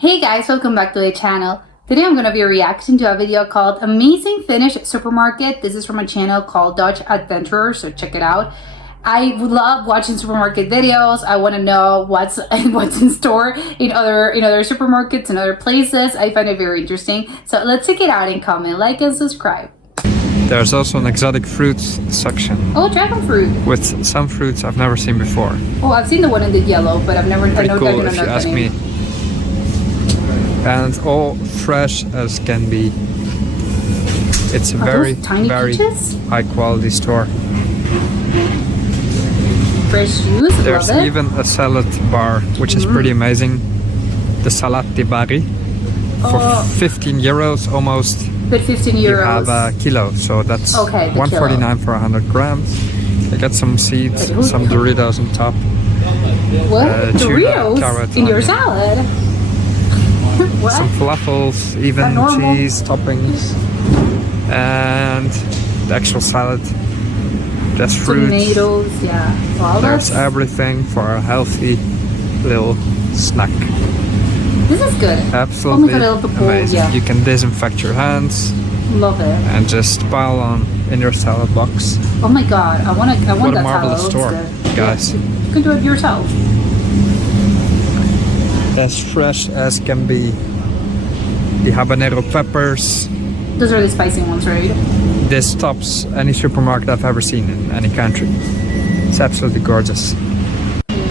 Hey guys, welcome back to the channel. Today I'm going to be reacting to a video called Amazing Finnish Supermarket. This is from a channel called Dutch Adventurer, so check it out. I love watching supermarket videos. I want to know what's in store in other supermarkets and other places. I find it very interesting. So let's check it out and comment, like, and subscribe. There's also an exotic fruits section. Oh, dragon fruit. With some fruits I've never seen before. Oh, I've seen the one in the yellow, but I've never. Pretty cool if you ask me. And all fresh as can be. It's a very high quality store. Fresh juice. There's even a salad bar, which is pretty amazing. The salad di bari. For 15 euros almost. But 15 euros. You have a kilo, so that's $1.49 for 100 grams. I got some seeds, some Doritos on top. What? Doritos carrot, in your salad? What? Some falafels, even cheese toppings, and the actual salad. There's fruit. Tomatoes, yeah. Well, there's everything for a healthy little snack. This is good. Absolutely amazing. Yeah. You can disinfect your hands. Love it. And just pile on in your salad box. Oh my god, I want what that a marvelous salad. store, guys. You can do it yourself. As fresh as can be. The habanero peppers. Those are the spicy ones, right? This tops any supermarket I've ever seen in any country. It's absolutely gorgeous.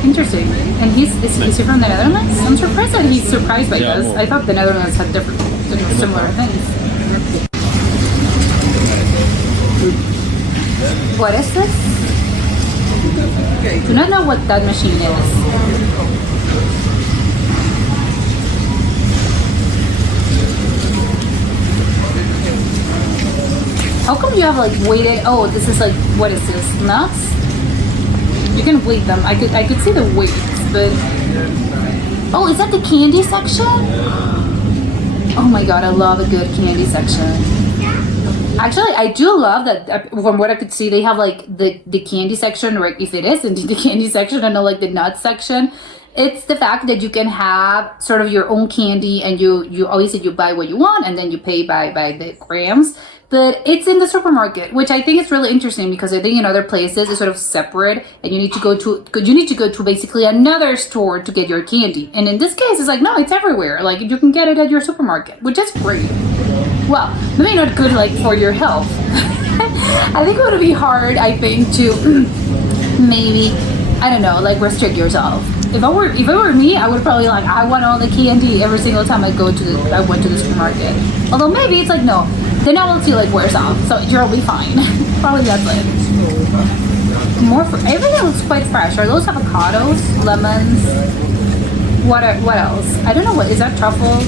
Interesting. And is he from the Netherlands? I'm surprised that he's surprised by this. I thought the Netherlands had different similar things. What is this? I do not know what that machine is. How come you have like weighted? Oh, this is like, what is this? Nuts? You can weight them. I could see the weights, but oh, is that the candy section? Oh my god, I love a good candy section. Actually, I do love that. From what I could see, they have like the candy section, right? If it is indeed the candy section, and not like the nut section. It's the fact that you can have sort of your own candy, and you obviously you buy what you want, and then you pay by the grams. But it's in the supermarket, which I think is really interesting because I think in other places it's sort of separate, and you need to go to basically another store to get your candy. And in this case, it's like no, it's everywhere. Like you can get it at your supermarket, which is great. Well, maybe not good like for your health. I think it would be hard. I think to maybe I don't know, like restrict yourself. If it were me, I would probably like I want all the candy every single time I went to the supermarket. Although maybe it's like no. The novelty like wears off, so you'll be fine. Probably that's it. Everything looks quite fresh. Are those avocados, lemons? What else? I don't know what is that. Truffles?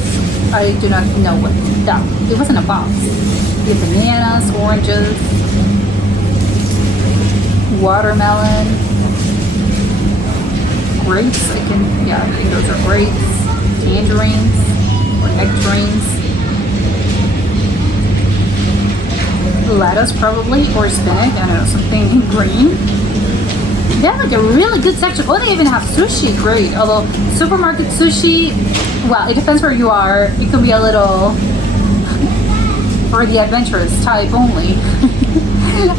I do not know what that. It wasn't a box. You have bananas, oranges, watermelon, grapes. I think those are grapes, tangerines, or nectarines. Lettuce probably, or spinach, I don't know, something green. They have like a really good section. Oh, they even have sushi, great. Although supermarket sushi, well, it depends where you are. It can be a little for the adventurous type only.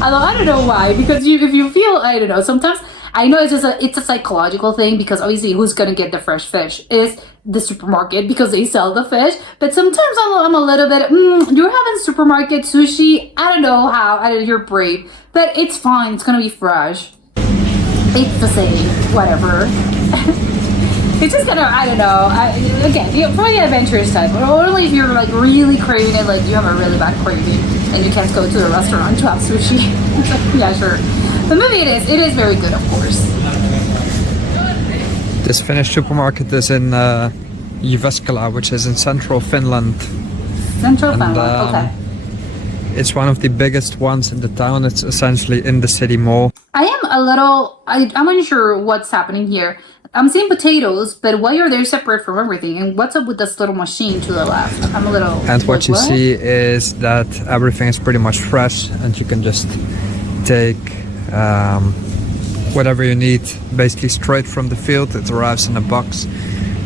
Although I don't know why, because if you feel, I don't know, sometimes I know it's a psychological thing because obviously who's gonna get the fresh fish is the supermarket because they sell the fish. But sometimes I'm a little bit you're having supermarket sushi. I don't know how. You're brave, but it's fine. It's gonna be fresh. It's the same. Whatever. It's just gonna I don't know. Again, probably adventurous type, but only if you're like really craving it. Like you have a really bad craving and you can't go to a restaurant to have sushi. It's like, yeah, sure. But maybe it is very good, of course. This Finnish supermarket is in Jyväskylä, which is in central Finland. Finland, okay. It's one of the biggest ones in the town. It's essentially in the city mall. I'm unsure what's happening here. I'm seeing potatoes, but why are they separate from everything? And what's up with this little machine to the left? I'm a little... And what you see is that everything is pretty much fresh, and you can just take whatever you need basically straight from the field. It arrives in a box.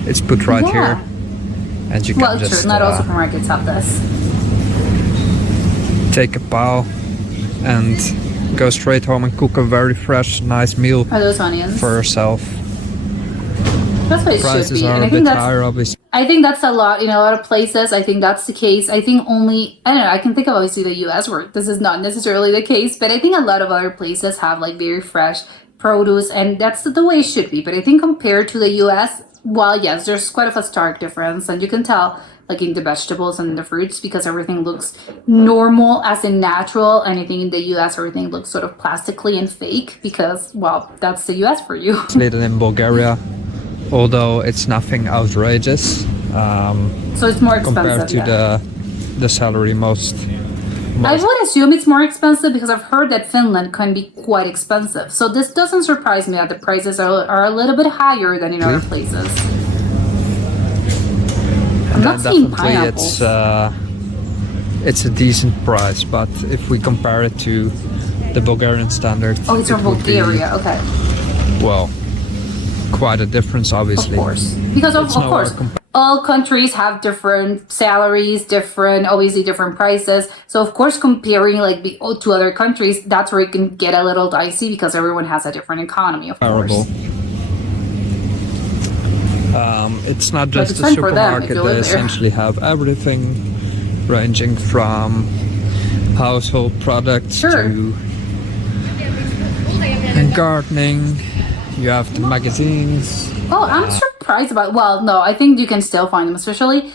It's put right here. and you can Well, just true. Not all supermarkets have this. take a bowl and go straight home and cook a very fresh, nice meal Are those onions? for yourself. That's what it Prices should be. are And a I think bit that's higher, obviously. I think that's a lot in a lot of places. I think that's the case. I think only, I don't know, I can think of obviously the US where this is not necessarily the case, but I think a lot of other places have like very fresh produce, and that's the way it should be. But I think compared to the US, well, yes, there's quite of a stark difference, and you can tell like in the vegetables and the fruits because everything looks normal as in natural, and I think in the US everything looks sort of plastically and fake because, well, that's the US for you. Little in Bulgaria, although it's nothing outrageous So it's more compared expensive. to the salary most. I would assume it's more expensive because I've heard that Finland can be quite expensive. So this doesn't surprise me that the prices are a little bit higher than in other places. I'm not seeing pineapples. It's a decent price, but if we compare it to the Bulgarian standard, Oh, it's from would be, Bulgaria. Okay, well, quite a difference, of obviously. course. Because of It's nowhere course, all countries have different salaries, obviously different prices. So of course, comparing like to other countries, that's where it can get a little dicey because everyone has a different economy, of Comparable. course. It's not But just it's a fine for them if supermarket. you They live there. essentially have everything, ranging from household products Sure. to and gardening. You have the magazines. Oh, I'm surprised about. Well, no, I think you can still find them, especially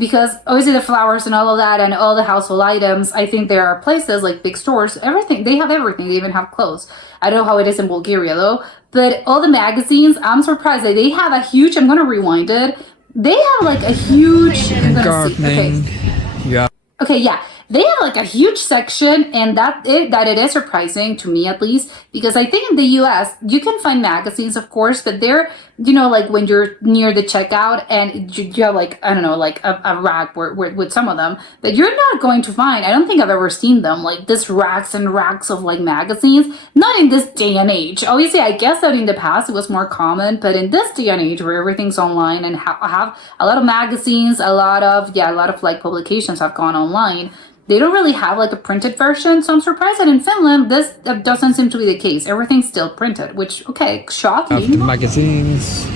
because obviously the flowers and all of that and all the household items. I think there are places like big stores. Everything they have everything. They even have clothes. I don't know how it is in Bulgaria though, but all the magazines. I'm surprised that they have a huge. I'm gonna rewind it. They have like a huge. I'm gonna Gardening. see. You have Okay, yeah. They have like a huge section, and that it is surprising to me at least, because I think in the US you can find magazines, of course, but they're, like when you're near the checkout and you have like, I don't know, like a rack with some of them that you're not going to find. I don't think I've ever seen them like this racks and racks of like magazines. Not in this day and age. Obviously, I guess that in the past it was more common, but in this day and age where everything's online and have a lot of magazines, a lot of like publications have gone online. They don't really have like a printed version, so I'm surprised that in Finland this doesn't seem to be the case. Everything's still printed, which, okay, the shocking. magazines,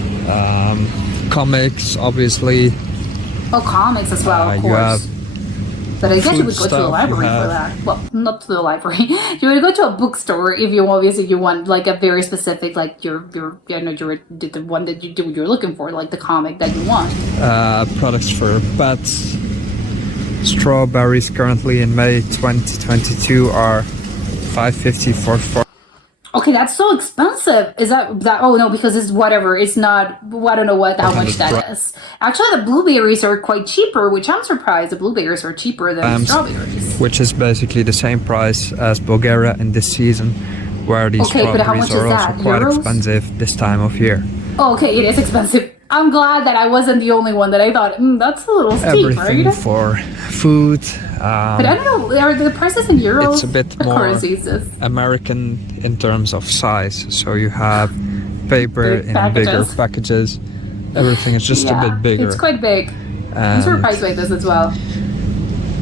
comics, obviously. Oh, comics as well, of You have course. But I guess you would go to the stuff, library for that. Well, not to the library. You would go to a bookstore if you obviously you want like a very specific, like the one that you're looking for, like the comic that you want. Products for pets. Strawberries currently in May 2022 are $5.50 for 4. Okay, that's so expensive. Is that? Oh no, because it's whatever. It's not. I don't know how much that is. Actually, the blueberries are quite cheaper, which I'm surprised. The blueberries are cheaper than strawberries. Which is basically the same price as Bulgaria in this season, where these Okay, but how much strawberries are is also that? quite Euros? expensive this time of year. Oh, okay, it is expensive. I'm glad that I wasn't the only one that I thought that's a little steep, Everything right? for food. But I don't know. Are the prices in euros? It's a bit What more currency is this? American in terms of size. So you have paper Big in packages. bigger packages. Everything is just a bit bigger. It's quite big. I'm And surprised by this as well.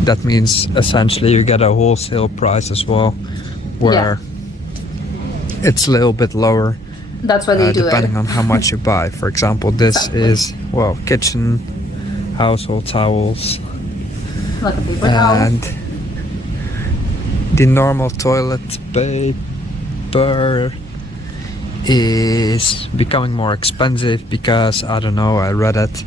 that means essentially you get a wholesale price as well, where it's a little bit lower. That's why they do depending it. on how much you buy. For example, this Exactly. is, well, kitchen, household towels, Like a paper towel. and the normal toilet paper is becoming more expensive because, I don't know, I read it,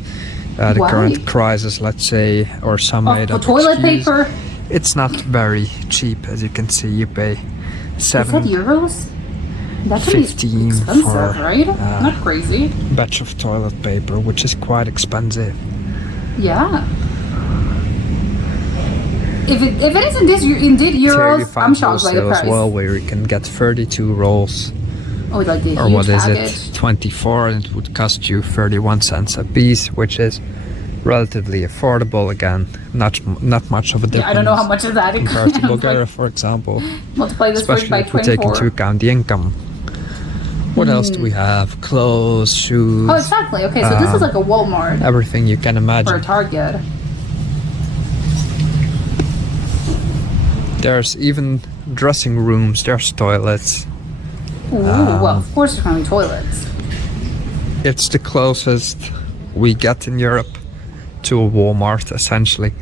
the Why? current crisis, let's say, or some made Oh, up toilet excuse. paper. It's not very cheap, as you can see. You pay Is that 7 euros? That can be 15 expensive, for, right? Not crazy. batch of toilet paper, which is quite expensive. Yeah. If it is indeed euros, Here you I'm find shocked by the wholesale price. as well, where you can get 32 rolls, Oh, like the or huge what is package. it, 24, and it would cost you 31 cents a piece, which is relatively affordable. Again, not much of a difference. Yeah, I don't know how much is that compared to like, Bulgaria, for example. multiply this Especially by if we take 24. into account the income. What else do we have? Clothes, shoes. Oh, exactly. Okay, so this is like a Walmart Everything you can or a imagine. Target. There's even dressing rooms, there's toilets. Ooh, well, of course there's going to be toilets. It's the closest we get in Europe to a Walmart, essentially.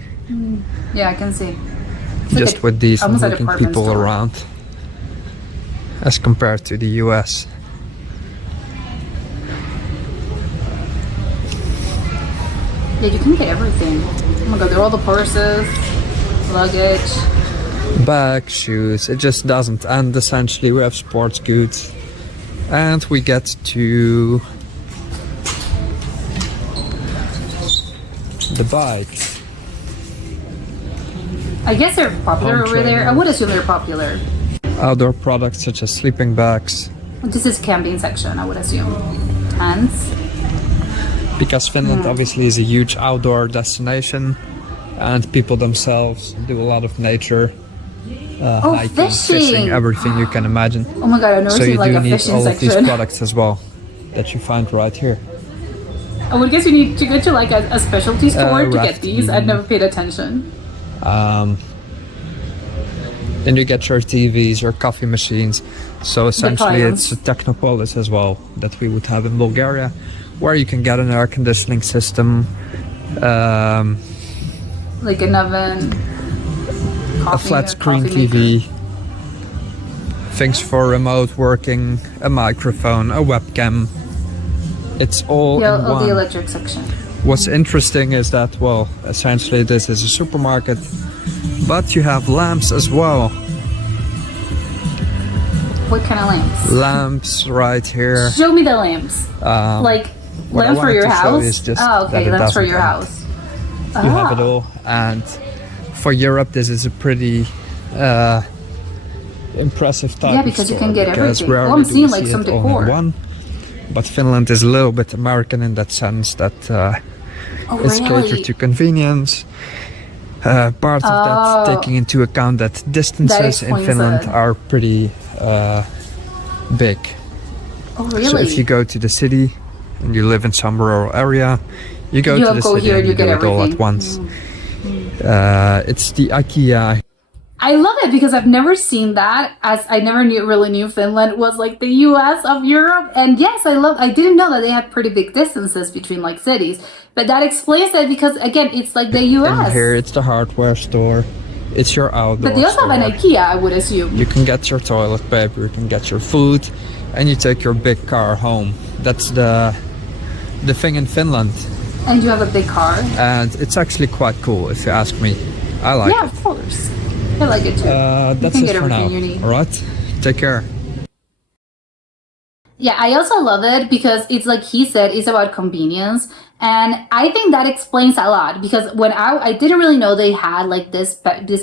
Yeah, I can see. It's Just like with decent almost a looking department people store. around. As compared to the US. Yeah, you can get everything. Oh my god, there are all the purses, luggage. Bags, shoes, it just doesn't. And essentially we have sports goods. And we get to the bikes. I guess they're popular Home over there. I trainer. would assume they're popular. Outdoor products such as sleeping bags. This is camping section, I would assume. Tents. Because Finland obviously is a huge outdoor destination. And people themselves do a lot of nature. Hiking, fishing. everything you can imagine. Oh my god, I've never So you seen like do a need fishing all of these section. products as well that you find right here. I would guess you need to go to like a specialty store to get rafting. these. I've never paid attention. Then you get your TVs, your coffee machines. So essentially clients. it's a Technopolis as well that we would have in Bulgaria, where you can get an air conditioning system, Like an oven. a Coffee, flat screen coffee TV, things for remote working, a microphone, a webcam. It's all maker. in Yeah, of the one. electric section. What's interesting is that, well, essentially this is a supermarket, but you have lamps as well. What kind of lamps? Lamps right here. Show me the lamps. Like what I lamps for wanted your to show house? is just Oh, okay, that it lamps for doesn't your end. house. You have it all, and for Europe this is a pretty impressive type Yeah, of because you store, can get because everything. rarely Oh, I'm do seeing we like see some it all in decor. one. But Finland is a little bit American in that sense that Oh, it's really? catered to convenience. Part of that taking into account that distances in explains Finland it. are pretty big. Oh, really? So if you go to the city and you live in some rural area, you go You to the go city here and and you you do get it all at everything. once. It's the IKEA. I love it because I've never seen that, as I never really knew Finland was like the US of Europe. And yes, I didn't know that they had pretty big distances between like cities. But that explains it because again, it's like the And US. here it's the hardware store. It's your outdoor But they also have an store. IKEA, I would assume. You can get your toilet paper, you can get your food, and you take your big car home. That's the thing in Finland. And you have a big car. And it's actually quite cool if you ask me. I like Yeah, it. of course. I like it too. That's can it get for now. everything you need. Alright? Take care. Yeah, I also love it because it's like he said, it's about convenience. And I think that explains a lot because when I didn't really know they had like this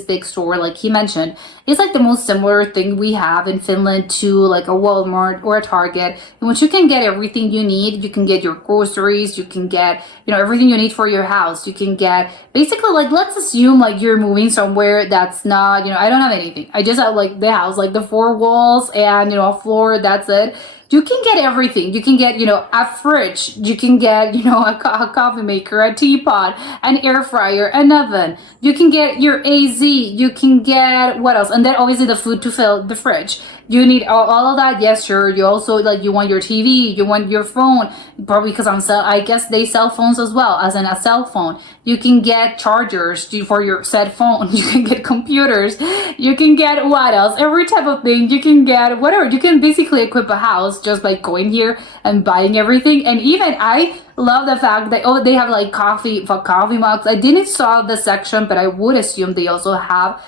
big store, like he mentioned, it's like the most similar thing we have in Finland to like a Walmart or a Target, in which you can get everything you need. You can get your groceries, you can get, everything you need for your house. You can get basically like, let's assume like you're moving somewhere that's not, I don't have anything. I just have like the house, like the four walls and, a floor, that's it. You can get everything. You can get, a fridge. You can get, a coffee maker, a teapot, an air fryer, an oven. You can get your AZ. You can get, what else? And then obviously the food to fill the fridge. You need all of that. Yes, sure. You also you want your TV. You want your phone. Probably because I guess they sell phones as well, as in a cell phone. You can get chargers for your said phone. You can get computers. You can get what else? Every type of thing. You can get whatever. You can basically equip a house just by going here and buying everything. And even I love the fact that they have like coffee mugs. I didn't saw the section, but I would assume they also have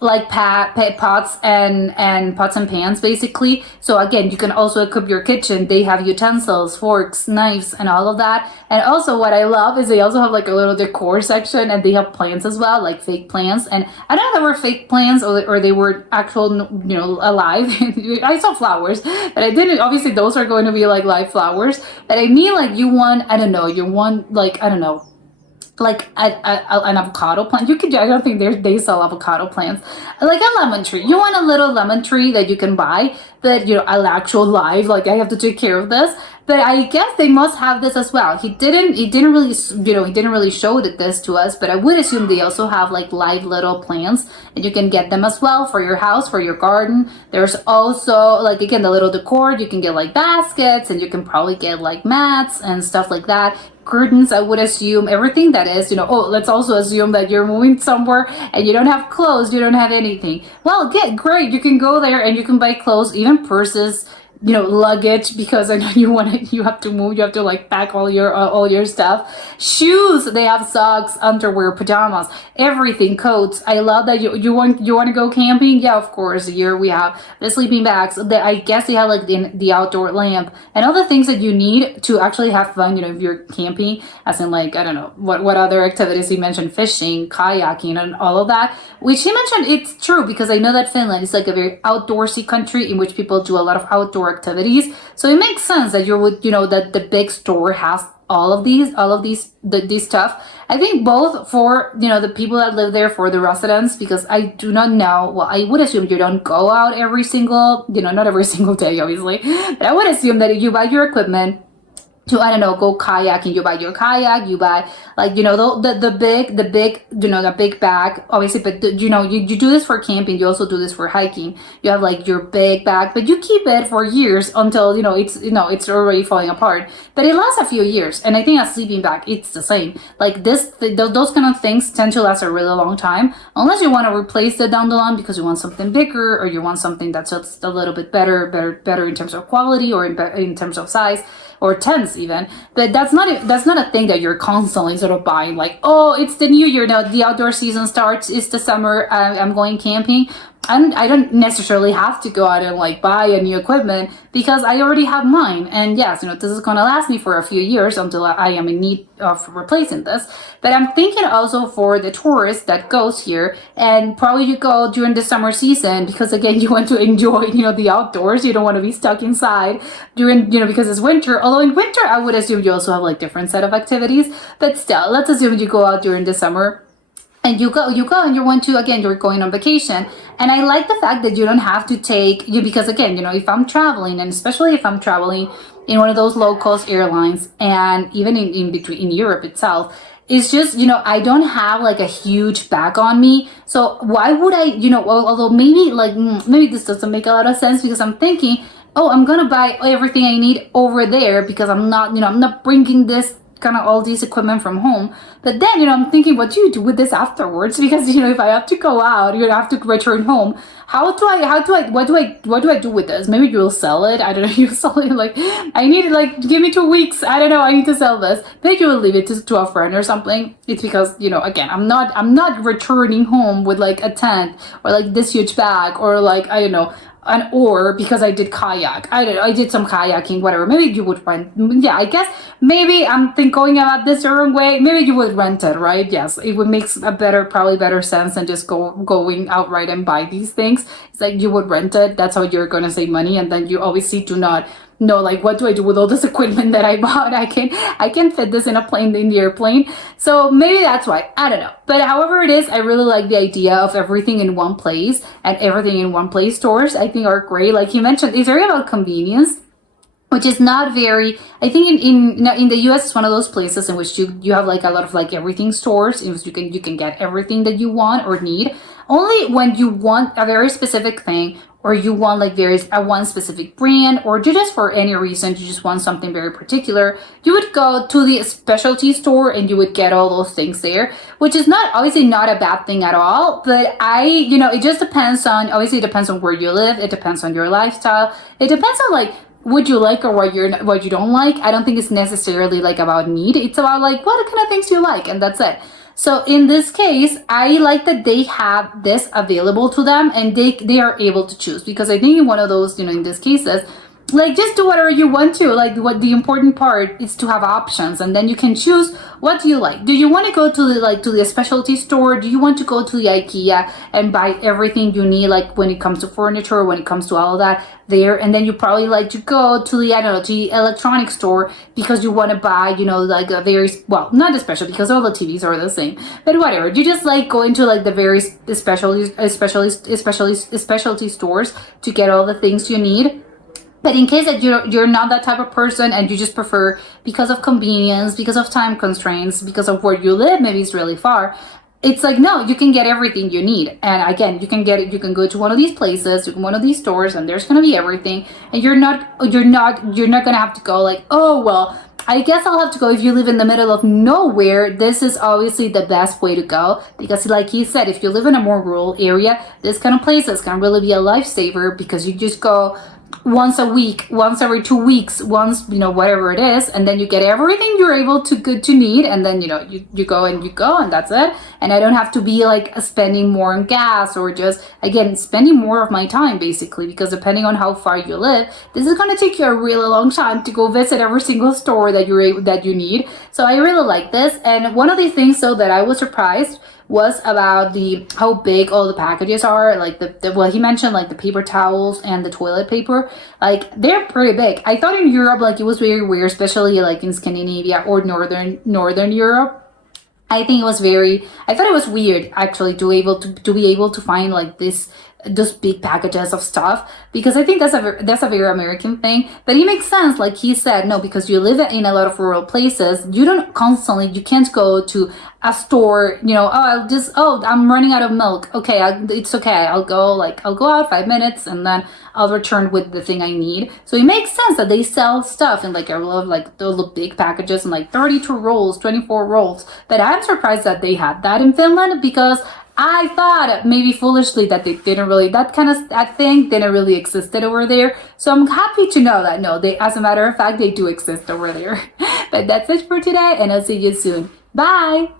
like pots and pots and pans basically. So again, you can also equip your kitchen. They have utensils, forks, knives, and all of that. And also what I love is they also have like a little decor section, and they have plants as well, like fake plants. And I don't know if they were fake plants or they were actual, alive. I saw flowers, but I didn't. Obviously, those are going to be like live flowers. But I mean, like you want like an avocado plant. You could, I don't think they sell avocado plants. Like a lemon tree. You want a little lemon tree that you can buy that, you know, an actual live, like I have to take care of this. But I guess they must have this as well. He didn't really, you know, he didn't really show this to us, but I would assume they also have like live little plants and you can get them as well for your house, for your garden. There's also like, again, the little decor. You can get like baskets and you can probably get like mats and stuff like that. Curtains, I would assume, everything that is, you know. Oh, let's also assume that you're moving somewhere and you don't have clothes, you don't have anything. Well, great, you can go there and you can buy clothes, even purses, you know, luggage, because I know you have to move, you have to like pack all your stuff. Shoes, they have socks, underwear, pajamas, everything, coats. I love that you want to go camping. Yeah, of course. Here we have the sleeping bags. I guess they have like the outdoor lamp and all the things that you need to actually have fun. You know, if you're camping, as in like, I don't know what other activities he mentioned, fishing, kayaking, and all of that. Which he mentioned, it's true, because I know that Finland is like a very outdoorsy country in which people do a lot of outdoor activities. So it makes sense that you would, you know, that the big store has all of these stuff. I think both for, you know, the people that live there, for the residents, because I do not know, well, I would assume you don't go out every single, you know, not every single day, obviously, but I would assume that if you buy your equipment to, I don't know, go kayaking, you buy your kayak, you buy like, you know, the big, you know, the big bag, obviously, but you know, you do this for camping, you also do this for hiking. You have like your big bag, but you keep it for years until, you know, it's already falling apart, but it lasts a few years. And I think a sleeping bag, it's the same. Like those kind of things tend to last a really long time, unless you want to replace it down the line because you want something bigger, or you want something that's just a little bit better in terms of quality, or in terms of size, or tents even. But that's not a thing that you're constantly sort of buying, like, oh, it's the new year now, the outdoor season starts, it's the summer, I'm going camping. I don't necessarily have to go out and like buy a new equipment because I already have mine. And yes, you know, this is going to last me for a few years until I am in need of replacing this. But I'm thinking also for the tourist that goes here, and probably you go during the summer season because, again, you want to enjoy, you know, the outdoors. You don't want to be stuck inside during, you know, because it's winter. Although in winter, I would assume you also have like different set of activities. But still, let's assume you go out during the summer. And you go and you want to, again, you're going on vacation. And I like the fact that you don't have to take you, because again, you know, if I'm traveling, and especially if I'm traveling in one of those low cost airlines, and even in between, in Europe itself, it's just, you know, I don't have like a huge bag on me. So why would I, you know, although maybe this doesn't make a lot of sense, because I'm thinking, oh, I'm going to buy everything I need over there because I'm not bringing this kind of all these equipment from home. But then, you know, I'm thinking, what do you do with this afterwards? Because, you know, if I have to go out, you have to return home. What do I do with this? Maybe you'll sell it. I don't know. You sell it like, I need it, like, give me 2 weeks. I don't know. I need to sell this. Maybe you will leave it to a friend or something. It's because, you know, again, I'm not returning home with like a tent or like this huge bag, or like, I don't know, an oar because I did kayak. I did some kayaking, whatever. Maybe you would rent. Yeah, I guess maybe I'm going about this the wrong way. Maybe you would rent it, right? Yes, it would make probably better sense than just going outright and buy these things. It's like you would rent it. That's how you're gonna save money, and then you obviously do not know, like, what do I do with all this equipment that I bought? I can fit this in the airplane. So maybe that's why. I don't know. But however it is, I really like the idea of everything in one place, and everything in one place stores, I think, are great. Like he mentioned, it's very about convenience, which is not very, I think in the US, it's one of those places in which you have like a lot of like everything stores in which you can get everything that you want or need. Only when you want a very specific thing, or you want like one specific brand, or just for any reason you just want something very particular, you would go to the specialty store and you would get all those things there, which is obviously not a bad thing at all. But you know, it just depends on, obviously it depends on where you live, it depends on your lifestyle, it depends on like what you like or what you don't like. I don't think it's necessarily like about need, it's about like what kind of things you like, and that's it. So in this case, I like that they have this available to them, and they are able to choose, because I think in one of those, you know, in these cases, like just do whatever you want to. Like what the important part is to have options, and then you can choose what do you like. Do you want to go to the specialty store? Do you want to go to the IKEA and buy everything you need, like when it comes to furniture, when it comes to all of that there? And then you probably like to go to the, I don't know, to the electronic store because you want to buy, you know, like a very, well, not especially because all the TVs are the same, but whatever. You just like go into like the very specialty stores to get all the things you need. But in case that you're not that type of person and you just prefer, because of convenience, because of time constraints, because of where you live, maybe it's really far, it's like, no, you can get everything you need. And again, you can go to one of these places, one of these stores, and there's gonna be everything. And you're not gonna have to go like, oh well, I guess I'll have to go if you live in the middle of nowhere. This is obviously the best way to go, because like he said, if you live in a more rural area, this kind of place is gonna really be a lifesaver, because you just go once a week, once every 2 weeks, once, you know, whatever it is, and then you get everything you're able to need, and then, you know, you go and that's it. And I don't have to be like spending more on gas, or just, again, spending more of my time basically, because depending on how far you live, this is going to take you a really long time to go visit every single store that you need. So I really like this. And one of the things though that I was surprised was about how big all the packages are. Like well, he mentioned like the paper towels and the toilet paper, like they're pretty big. I thought in Europe like it was very weird, especially like in Scandinavia or northern Europe. I thought it was weird actually to be able to find like those big packages of stuff, because I think that's a very American thing. But it makes sense, like he said, no, because you live in a lot of rural places, you can't go to a store, you know, I'm running out of milk. Okay, it's okay. I'll go out 5 minutes and then I'll return with the thing I need. So it makes sense that they sell stuff in like a lot of like those big packages and like 32 rolls, 24 rolls. But I'm surprised that they had that in Finland, because I thought maybe foolishly that they didn't really, that thing didn't really existed over there. So I'm happy to know that no, as a matter of fact, they do exist over there. But that's it for today, and I'll see you soon. Bye!